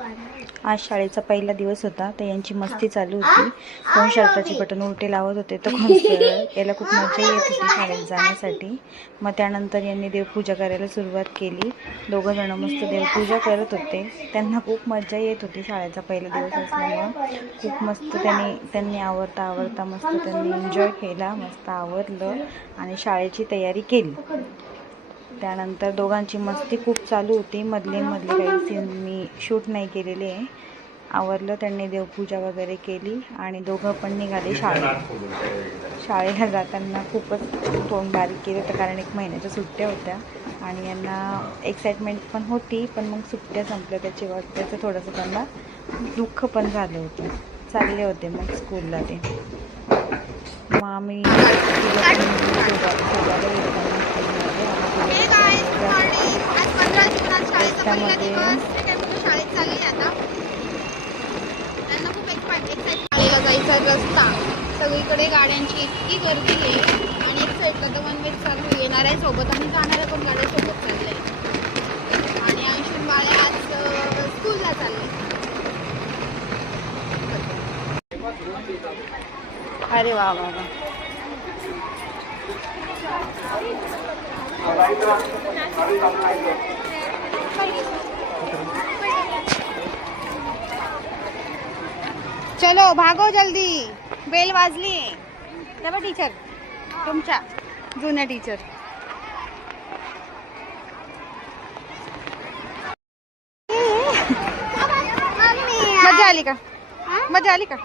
आज शाळेचा पहिला दिवस होता, तर यांची मस्ती चालू होती. कोण शर्टाचे बटन उलटे लावत होते, तर कोण याला खूप मजा येत होती शाळेत जाण्यासाठी. मग त्यानंतर यांनी देवपूजा करायला सुरुवात केली. दोघं जण मस्त देवपूजा करत होते. त्यांना खूप मजा येत होती. शाळेचा पहिला दिवस असल्यामुळं खूप मस्त त्यांनी आवरता मस्त त्यांनी एन्जॉय केला. मस्त आवरलं आणि शाळेची तयारी केली. त्यानंतर दोघांची मस्ती खूप चालू होती. मधले काही सीन मी शूट नाही केलेले आहे. आवरलं, त्यांनी देवपूजा वगैरे केली आणि दोघं पण निघाले शाळेला जाताना खूपच तोंड बारीक केलं होतं, कारण 1 महिन्याच्या सुट्ट्या होत्या आणि यांना एक्साइटमेंट पण होती. पण मग सुट्ट्या संपल्या त्याचं थोडंसं त्यांना दुःख पण झालं होतं. चालले होते मग स्कूलला ते. मग आम्ही जायचा रस्ता सगळीकडे गाड्यांची इतकी गर्दी आहे आणि एक साईडला तर वन वे चालू येणार आहे सोबत आणि जाणाऱ्या पण गाड्या सोबत चालल्या आणि अंशुल बाळे आज स्कूलला चालले. अरे वा वा वा. चलो भागो जल्दी, बेल वाजली. तेव्हा टीचर तुमच्या जुन्या टीचर. मजा आली का? मजा आली का?